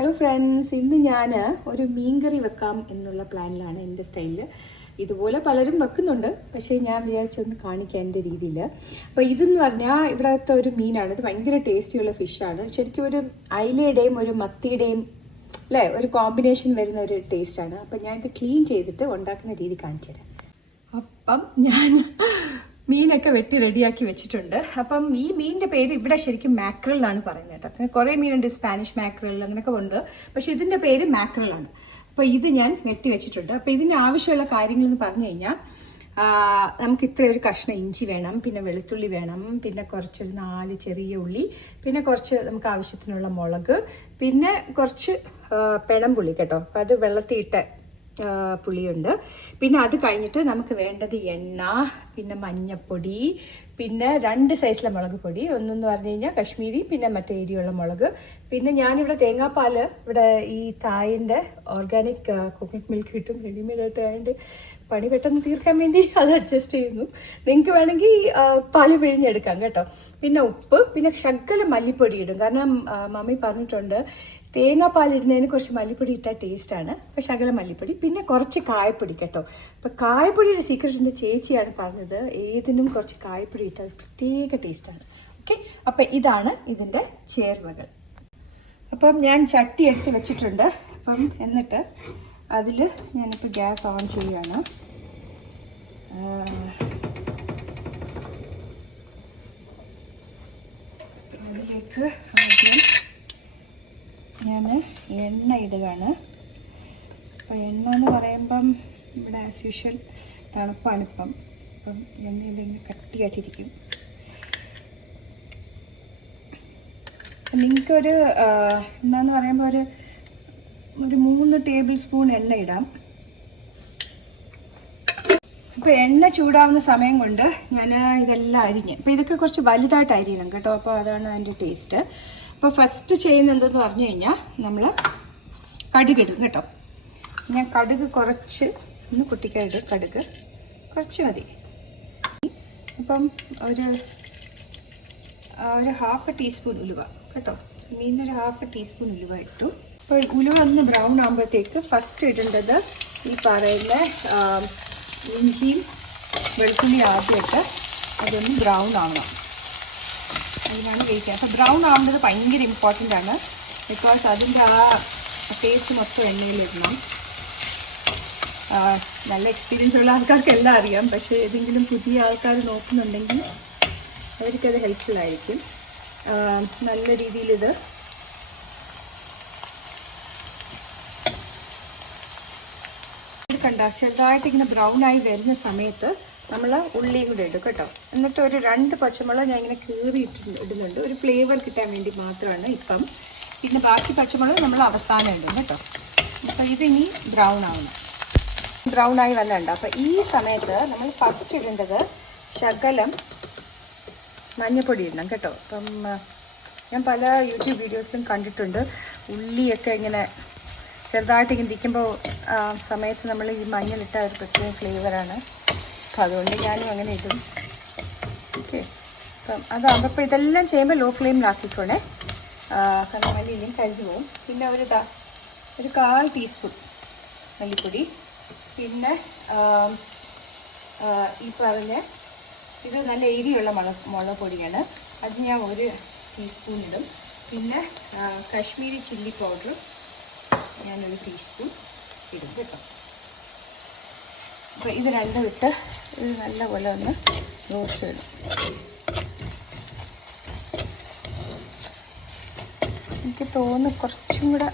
Hello friends ഇന്ന് ഞാൻ ഒരു മീൻകറി വെക്കാം എന്നുള്ള പ്ലാനിലാണ് എന്റെ സ്റ്റൈലിൽ ഇതുപോലെ പലരും വെക്കുന്നുണ്ട്. പക്ഷേ ഞാൻ വിചാരിച്ചൊന്ന് കാണിക്കാം എന്റെ രീതിയിൽ അപ്പോൾ ഇതെന്ന് പറഞ്ഞാൽ ഇവിടുത്തെ ഒരു മീനാണ്. ഇത് ഭയങ്കര ടേസ്റ്റിയുള്ള ഫിഷാണ് ശരിക്കും ഒരു അയിലയുടെയും ഒരു മത്തിയുടെയും അല്ലേ ഒരു കോമ്പിനേഷൻ വരുന്ന ഒരു ടേസ്റ്റാണ് അപ്പോൾ ഞാൻ ഇത് ക്ലീൻ ചെയ്തിട്ട് ഉണ്ടാക്കുന്ന രീതി കാണിച്ചു തരാം അപ്പം ഞാൻ മീനൊക്കെ വെട്ടി റെഡിയാക്കി വെച്ചിട്ടുണ്ട്. അപ്പം ഈ മീനിന്റെ പേര് ഇവിടെ ശരിക്കും മാക്രൽ എന്നാണ് പറയുന്നത് കേട്ടോ. അങ്ങനെ കുറേ മീനുണ്ട് സ്പാനിഷ് മാക്രൽ അങ്ങനെയൊക്കെ ഉണ്ട്. പക്ഷെ ഇതിന്റെ പേര് മാക്രൽ ആണ്. അപ്പോൾ ഇത് ഞാൻ വെട്ടി വെച്ചിട്ടുണ്ട്. അപ്പോൾ ഇതിന് ആവശ്യമുള്ള കാര്യങ്ങൾ എന്ന് പറഞ്ഞു കഴിഞ്ഞാൽ നമുക്ക് ഇത്ര ഒരു കഷ്ണം ഇഞ്ചി വേണം പിന്നെ വെളുത്തുള്ളി വേണം പിന്നെ കുറച്ചൊരു നാല് ചെറിയ ഉള്ളി പിന്നെ കുറച്ച് നമുക്ക് ആവശ്യത്തിനുള്ള മുളക് പിന്നെ കുറച്ച് ആ, പിണംപുളി കേട്ടോ. അപ്പം അത് വെള്ളത്തിയിട്ട് പുളിയുണ്ട്. പിന്നെ അത് കഴിഞ്ഞിട്ട് നമുക്ക് വേണ്ടത് എണ്ണ പിന്നെ മഞ്ഞപ്പൊടി പിന്നെ രണ്ട് സൈസിലെ മുളക് പൊടി. ഒന്നെന്ന് പറഞ്ഞു കഴിഞ്ഞാൽ കശ്മീരി പിന്നെ മറ്റേ ഏരിയുള്ള മുളക്. പിന്നെ ഞാനിവിടെ തേങ്ങാപ്പാൽ ഇവിടെ ഈ തായിന്റെ ഓർഗാനിക് കോക്കനട്ട് മിൽക്ക് കിട്ടും. റെഡിമെയ്ഡായിട്ട് ആയതുകൊണ്ട് പണി പെട്ടെന്ന് തീർക്കാൻ വേണ്ടി അത് അഡ്ജസ്റ്റ് ചെയ്യുന്നു. നിങ്ങൾക്ക് വേണമെങ്കിൽ പാൽ പിഴിഞ്ഞെടുക്കാം കേട്ടോ. പിന്നെ ഉപ്പ് പിന്നെ ശക്കല മല്ലിപ്പൊടി ഇടും. കാരണം മമ്മി പറഞ്ഞിട്ടുണ്ട് തേങ്ങാപ്പാൽ ഇടുന്നതിന് കുറച്ച് മല്ലിപ്പൊടി ഇട്ടാൽ ടേസ്റ്റാണ് പക്ഷെ അകലെ മല്ലിപ്പൊടി പിന്നെ കുറച്ച് കായപ്പൊടി കേട്ടോ. അപ്പോൾ കായപ്പൊടിയുടെ സീക്രട്ട് എന്റെ ചേച്ചിയാണ് പറഞ്ഞത്. ഏതിനും കുറച്ച് കായപ്പൊടി ഇട്ടാൽ പ്രത്യേക ടേസ്റ്റാണ് ഓക്കെ അപ്പോൾ ഇതാണ് ഇതിന്റെ ചേർവകൾ. അപ്പം ഞാൻ ചട്ടി എടുത്ത് വെച്ചിട്ടുണ്ട്. അപ്പം എന്നിട്ട് അതിൽ ഞാനിപ്പോൾ ഗ്യാസ് ഓൺ ചെയ്യുകയാണ്. അതിലേക്ക് ആദ്യം ഞാൻ എണ്ണ ഇടുകയാണ് അപ്പോൾ എണ്ണ എന്ന് പറയുമ്പം ഇവിടെ ആസ് യൂഷ്വൽ തണുപ്പാണ് ഇപ്പം. അപ്പം എണ്ണയിൽ ഇങ്ങനെ കട്ടിയായിട്ടിരിക്കും. നിങ്ങൾക്കൊരു എന്താന്ന് പറയുമ്പോൾ ഒരു ഒരു മൂന്ന് ടേബിൾ സ്പൂൺ എണ്ണ ഇടാം. ഇപ്പോൾ എണ്ണ ചൂടാവുന്ന സമയം കൊണ്ട് ഞാൻ ഇതെല്ലാം അരിഞ്ഞ് അപ്പോൾ ഇതൊക്കെ കുറച്ച് വലുതായിട്ട് അരിയണം കേട്ടോ അപ്പോൾ അതാണ് അതിന്റെ ടേസ്റ്റ്. അപ്പോൾ ഫസ്റ്റ് ചെയ്യുന്ന എന്തെന്ന് പറഞ്ഞു കഴിഞ്ഞാൽ നമ്മൾ കടുകിടും കേട്ടോ. ഞാൻ കടുക് കുറച്ച് ഒന്ന് കുട്ടിക്കായിട്ട് കടുക് കുറച്ച് മതി. അപ്പം ഒരു ഒരു ഹാഫ് ടീസ്പൂൺ ഉലുവ കേട്ടോ. മീനൊരു ഹാഫ് ടീസ്പൂൺ ഉലുവ ഇട്ടു. അപ്പോൾ ഉലുവ ഒന്ന് ബ്രൗൺ ആകുമ്പോഴത്തേക്ക് ഫസ്റ്റ് ഇടേണ്ടത് ഈ പറയുന്ന ഇഞ്ചിയും വെളുത്തുള്ളി ആദ്യമായിട്ട് അതൊന്ന് ബ്രൗൺ ആവണം. അതിനാണ് വെയിറ്റ് അപ്പോൾ ബ്രൗൺ ആവേണ്ടത് ഭയങ്കര ഇമ്പോർട്ടന്റ് ആണ്. ബിക്കോസ് അതിന്റെ ആ ടേസ്റ്റ് മൊത്തം എണ്ണയിലിടണം നല്ല എക്സ്പീരിയൻസ് ഉള്ള ആൾക്കാർക്ക് എല്ലാം അറിയാം. പക്ഷേ ഏതെങ്കിലും പുതിയ ആൾക്കാർ നോക്കുന്നുണ്ടെങ്കിൽ അവർക്കത് ഹെൽപ്ഫുൾ ആയിരിക്കും. നല്ല രീതിയിലിത് കണ്ട? ചെറുതായിട്ട് ഇങ്ങനെ ബ്രൗൺ ആയി വരുന്ന സമയത്ത് നമ്മൾ ഉള്ളിയും കൂടെ ഇടും കേട്ടോ. എന്നിട്ട് ഒരു രണ്ട് പച്ചമുളക് ഞാൻ ഇങ്ങനെ കീറി ഇടുന്നുണ്ട്. ഒരു ഫ്ലേവർ കിട്ടാൻ വേണ്ടി മാത്രമാണ് ഇപ്പം. പിന്നെ ബാക്കി പച്ചമുളക് നമ്മൾ അവസാനം ഇടും കേട്ടോ. അപ്പോൾ ഇതിനി ബ്രൗൺ ആവണം. ബ്രൗൺ ആയി വന്നിട്ടുണ്ട്. അപ്പോൾ ഈ സമയത്ത് നമ്മൾ ഫസ്റ്റ് ഇടേണ്ടത് ശകലം മഞ്ഞപ്പൊടി ഇടണം കേട്ടോ. അപ്പം ഞാൻ പല യൂട്യൂബ് വീഡിയോസിലും കണ്ടിട്ടുണ്ട്. ഉള്ളിയൊക്കെ ഇങ്ങനെ ചെറുതായിട്ട് ഇങ്ങനെ ഇരിക്കുമ്പോൾ സമയത്ത് നമ്മൾ ഈ മഞ്ഞളിട്ട ഒരു പ്രത്യേക ഫ്ലേവറാണ് അപ്പം അതുകൊണ്ട് ഞാനും അങ്ങനെ ഇടും. ഓക്കെ അപ്പം അതാകുമ്പോൾ ഇപ്പോൾ ഇതെല്ലാം ചെയ്യുമ്പോൾ ലോ ഫ്ലെയിമിലാക്കിക്കോണേ കാരണം മല്ലിയിലും കഴിഞ്ഞു പോകും. പിന്നെ ഒരു ഒരു കാൽ ടീസ്പൂൺ മല്ലിപ്പൊടി. പിന്നെ ഈ പറഞ്ഞ ഇത് നല്ല എരിയുള്ള മുളക് മുളക് പൊടിയാണ്. അത് ഞാൻ ഒരു ടീസ്പൂൺ ഇടും. പിന്നെ കാശ്മീരി ചില്ലി പൗഡർ ഞാനൊരു ടീസ്പൂൺ ഇടും കേട്ടോ. അപ്പോൾ ഇത് രണ്ടും ഇട്ട് ഇത് നല്ലപോലെ ഒന്ന് റോസ്റ്റ് ഇടും എനിക്ക് തോന്നുന്നു കുറച്ചും കൂടെ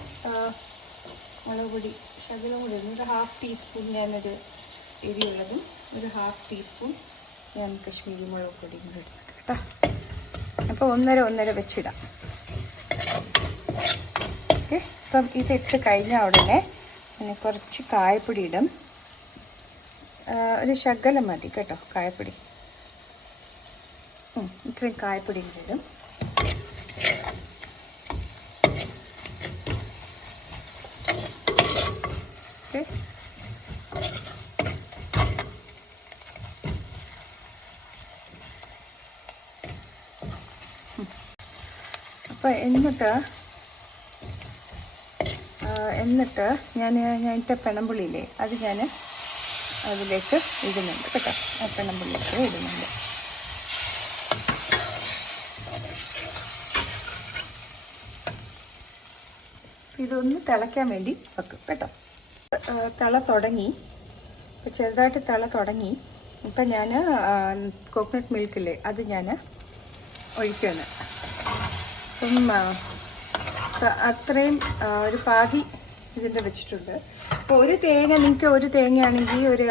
മുളക് പൊടി ശകലം കൂടി ഇടും ഒരു ഹാഫ് ടീസ്പൂൺ ഞാനൊരു എരിയുള്ളതും ഒരു ഹാഫ് ടീസ്പൂൺ ഞാൻ കശ്മീരി മുളക് പൊടിയും കൂടി ഇടുന്നുണ്ട് കേട്ടോ. അപ്പോൾ ഒന്നര ഒന്നര വെച്ചിടാം. ഓക്കെ. അപ്പം ഇതിട്ട് കഴിഞ്ഞ ഉടനെ ഞാൻ കുറച്ച് കായപ്പൊടി ഇടും. ഒരു ശകലം മതി കേട്ടോ കായപ്പൊടി. ഇത്രയും കായപ്പൊടി ഇടും. അപ്പോൾ എന്നിട്ട് എന്നിട്ട് ഞാൻ ഞാൻ ഇട്ട പെണമ്പുള്ളിയില്ലേ അത് ഞാൻ അതിലേക്ക് ഇടുന്നുണ്ട് കേട്ടോ. ആ പെണമ്പുള്ളിയിലേക്ക് ഇടുന്നുണ്ട്. ഇതൊന്ന് തിളയ്ക്കാൻ വേണ്ടി വെക്കും കേട്ടോ. തിള തുടങ്ങി. ഇപ്പം ചെറുതായിട്ട് തിള തുടങ്ങി. ഇപ്പം ഞാൻ കോക്കനട്ട് മിൽക്കില്ലേ അത് ഞാൻ ഒഴിക്കുകയാണ്. അപ്പം അത്രയും ഒരു പാതി ഇതിന്റെ വെച്ചിട്ടുണ്ട്. അപ്പോൾ ഒരു തേങ്ങ നിങ്ങൾക്ക് ഒരു തേങ്ങയാണെങ്കിൽ ഒരു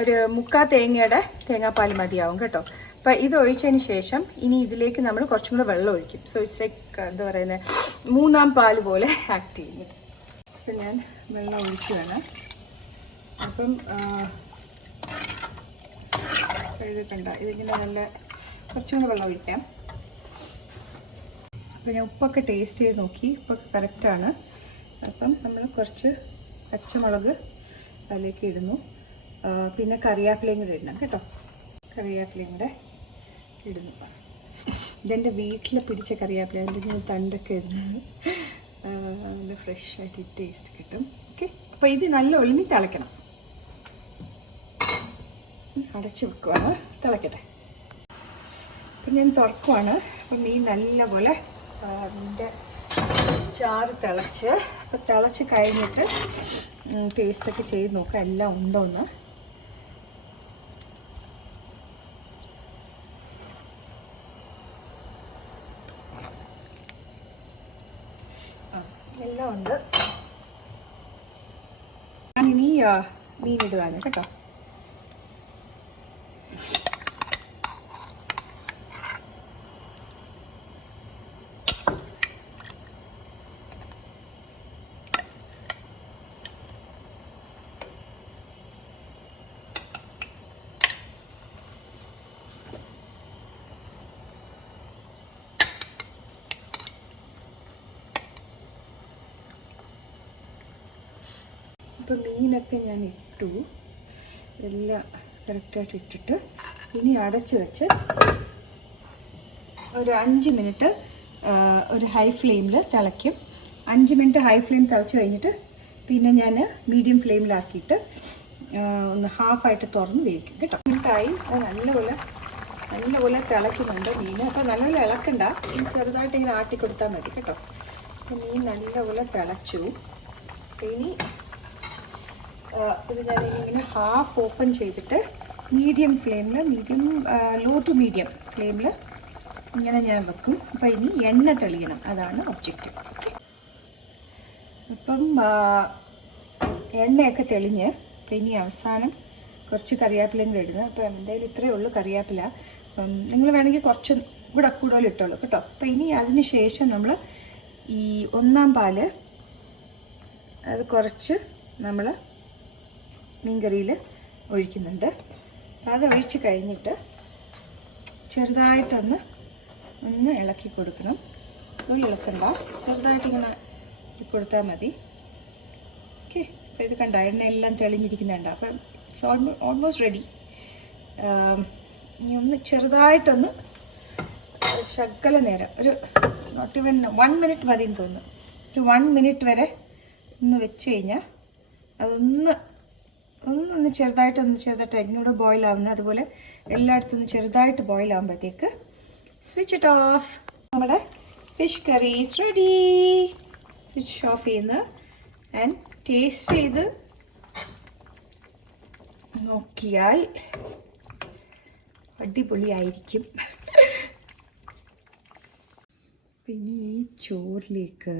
ഒരു മുക്കാ തേങ്ങയുടെ തേങ്ങാപ്പാൽ മതിയാവും കേട്ടോ. അപ്പം ഇത് ഒഴിച്ചതിന് ശേഷം ഇനി ഇതിലേക്ക് നമ്മൾ കുറച്ചും കൂടെ വെള്ളം ഒഴിക്കും. സോ ഇറ്റ്സ് ലൈക്ക് എന്താ പറയുന്നത് മൂന്നാം പാൽ പോലെ ആക്ട് ചെയ്യുന്നത് അപ്പം ഞാൻ വെള്ളം ഒഴിക്കുകയാണ് അപ്പം ഇത് ഇതിങ്ങനെ നല്ല കുറച്ചും കൂടെ വെള്ളം ഒഴിക്കാം. അപ്പം ഞാൻ ഉപ്പൊക്കെ ടേസ്റ്റ് ചെയ്ത് നോക്കി. ഉപ്പൊക്കെ കറക്റ്റാണ് അപ്പം നമ്മൾ കുറച്ച് പച്ചമുളക് അതിലേക്ക് ഇടുന്നു. പിന്നെ കറിവേപ്പിലയും കൂടെ ഇടണം കേട്ടോ. കറിവേപ്പിലയും കൂടെ ഇടുന്നു. ഇതെന്റെ വീട്ടിൽ പിടിച്ച കറിവേപ്പില. അതിന്റെ തണ്ടൊക്കെ ഇടുന്നത് നല്ല ഫ്രഷ് ആയിട്ട് ടേസ്റ്റ് കിട്ടും. ഓക്കെ അപ്പോൾ ഇത് നല്ല ഒളിഞ്ഞി തിളയ്ക്കണം അടച്ച് വെക്കുവാണ്. തിളക്കട്ടെ. അപ്പം ഞാൻ തുറക്കുവാണ്. അപ്പം മീൻ നല്ലപോലെ അതിന്റെ ചാറ് തിളച്ച്. അപ്പം തിളച്ച് കഴിഞ്ഞിട്ട് ടേസ്റ്റൊക്കെ ചെയ്ത് നോക്കാം. എല്ലാം ഉണ്ടോന്ന്. എല്ലാം ഉണ്ട്. ഞാനിനി ഇടുവാണ് കേട്ടോ. ഇപ്പം മീനൊക്കെ ഞാൻ ഇട്ടു. എല്ലാം കറക്റ്റായിട്ട് ഇട്ടിട്ട് ഇനി അടച്ച് വെച്ച് ഒരു അഞ്ച് മിനിറ്റ് ഒരു ഹൈ ഫ്ലെയിമിൽ തിളയ്ക്കും. അഞ്ച് മിനിറ്റ് ഹൈ ഫ്ലെയിം തിളച്ച് കഴിഞ്ഞിട്ട് പിന്നെ ഞാൻ മീഡിയം ഫ്ലെയിമിലാക്കിയിട്ട് ഒന്ന് ഹാഫായിട്ട് തുറന്ന് വേവിക്കും കേട്ടോ. മിനിറ്റായി അത് നല്ലപോലെ നല്ലപോലെ തിളയ്ക്കുന്നുണ്ട് മീൻ. അപ്പോൾ നല്ലപോലെ ഇളക്കണ്ട. ഈ ചെറുതായിട്ട് ഇങ്ങനെ ആട്ടി കൊടുത്താൽ മതി കേട്ടോ. അപ്പോൾ മീൻ നല്ലപോലെ തിളച്ചു. അപ്പോൾ ഇനി ഇങ്ങനെ ഹാഫ് ഓപ്പൺ ചെയ്തിട്ട് മീഡിയം ഫ്ലെയിമിൽ മീഡിയം ലോ ടു മീഡിയം ഫ്ലെയിമിൽ ഇങ്ങനെ ഞാൻ വെക്കും. അപ്പോൾ ഇനി എണ്ണ തെളിയണം. അതാണ് ഒബ്ജക്റ്റ് അപ്പം എണ്ണയൊക്കെ തെളിഞ്ഞ് അപ്പം ഇനി അവസാനം കുറച്ച് കറിവേപ്പിലയും കൂടെ ഇടുന്നത് അപ്പം എന്തായാലും ഇത്രയേ ഉള്ളൂ കറിയാപ്പില അപ്പം നിങ്ങൾ വേണമെങ്കിൽ കുറച്ച് കൂടെ കൂടുതൽ ഇട്ടോളൂ കേട്ടോ. അപ്പം ഇനി അതിന് ശേഷം നമ്മൾ ഈ ഒന്നാം പാൽ അത് കുറച്ച് നമ്മൾ മീൻകറിയിൽ ഒഴിക്കുന്നുണ്ട്. അത് ഒഴിച്ച് കഴിഞ്ഞിട്ട് ചെറുതായിട്ടൊന്ന് ഒന്ന് ഇളക്കി കൊടുക്കണം. ഉള്ളി ഇളക്കണ്ട. ചെറുതായിട്ടിങ്ങനെ കൊടുത്താൽ മതി. ഓക്കെ. അപ്പോൾ ഇത് കണ്ട? എണ്ണയെല്ലാം തെളിഞ്ഞിരിക്കുന്നുണ്ട്. അപ്പം ഇറ്റ്സ് ഓൾമോസ്റ്റ് റെഡി ഇനി ഒന്ന് ചെറുതായിട്ടൊന്ന് ശകല നേരം. ഒരു നോട്ട് ഇവൻ വൺ മിനിറ്റ് മതി എന്ന് തോന്നുന്നു. ഒരു വൺ മിനിറ്റ് വരെ ഒന്ന് വെച്ച് കഴിഞ്ഞാൽ അതൊന്ന് ഒന്നൊന്ന് ചെറുതായിട്ടൊന്ന് ചെറുതായിട്ട് ഇവിടെ ബോയിൽ ആവുന്നത്. അതുപോലെ എല്ലായിടത്തും ചെറുതായിട്ട് ബോയിൽ ആകുമ്പോഴത്തേക്ക് സ്വിച്ച് ഇറ്റ് ഓഫ് നമ്മുടെ fish curry is ready switch off ചെയ്യുന്ന. ആൻഡ് ടേസ്റ്റ് ചെയ്ത് നോക്കിയാൽ അടിപൊളിയായിരിക്കും. പിന്നെ ഈ ചോറിലേക്ക്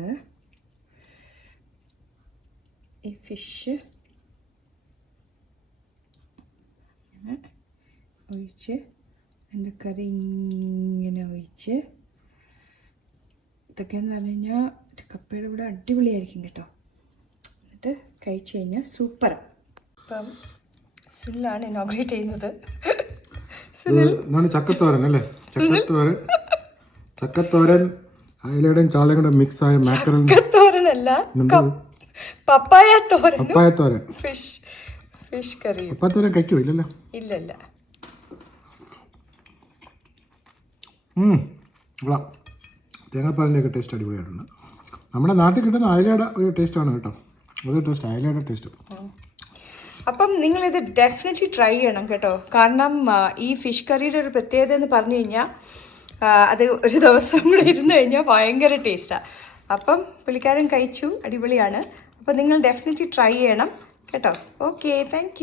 ഈ ഫിഷ് ഇങ്ങനെ ഒഴിച്ച് എന്റെ കറി ഇങ്ങനെ ഒഴിച്ച്. ഇതൊക്കെയെന്ന് പറഞ്ഞു കഴിഞ്ഞാൽ കപ്പയുടെ കൂടെ അടിപൊളിയായിരിക്കും കേട്ടോ. എന്നിട്ട് കഴിച്ചു കഴിഞ്ഞാൽ സൂപ്പർ ഇപ്പം സുല്ലാണ് ഇനോഗ്രേറ്റ് ചെയ്യുന്നത്. ചക്കത്തോരൻ അല്ലേ? ചക്കത്തോരൻ. ചക്കത്തോരൻ അയിലയുടെയും ചാളയും കൂടെ മിക്സ് ആയ മാക്കറൽ അല്ല പപ്പായ തോരൻ. പപ്പായത്തോരൻ ഫിഷ് ഫിഷ് കറി പപ്പായ തോരൻ കഴിക്കുമോ ഇല്ലല്ലോ. ഇല്ലല്ല. കൊള്ളാം. തേങ്ങാപ്പാലിന്റെയൊക്കെ ടേസ്റ്റ് അടിപൊളിയായിട്ടുണ്ട്. നമ്മുടെ നാട്ടിൽ കിട്ടുന്ന അയലയുടെ ഒരു ടേസ്റ്റാണ് കേട്ടോ. ഒരു ടേസ്റ്റ് അയലയുടെ ടേസ്റ്റ് അപ്പം നിങ്ങളിത് ഡെഫിനറ്റ്ലി ട്രൈ ചെയ്യണം കേട്ടോ. കാരണം ഈ ഫിഷ് കറിയുടെ ഒരു പ്രത്യേകത എന്ന് പറഞ്ഞു കഴിഞ്ഞാൽ അത് ഒരു ദിവസം കൂടെ ഇരുന്ന് കഴിഞ്ഞാൽ ഭയങ്കര ടേസ്റ്റാണ് അപ്പം പുള്ളിക്കാരൻ കഴിച്ചു അടിപൊളിയാണ്. അപ്പം നിങ്ങൾ ഡെഫിനറ്റ്ലി ട്രൈ ചെയ്യണം കേട്ടോ. Okay thank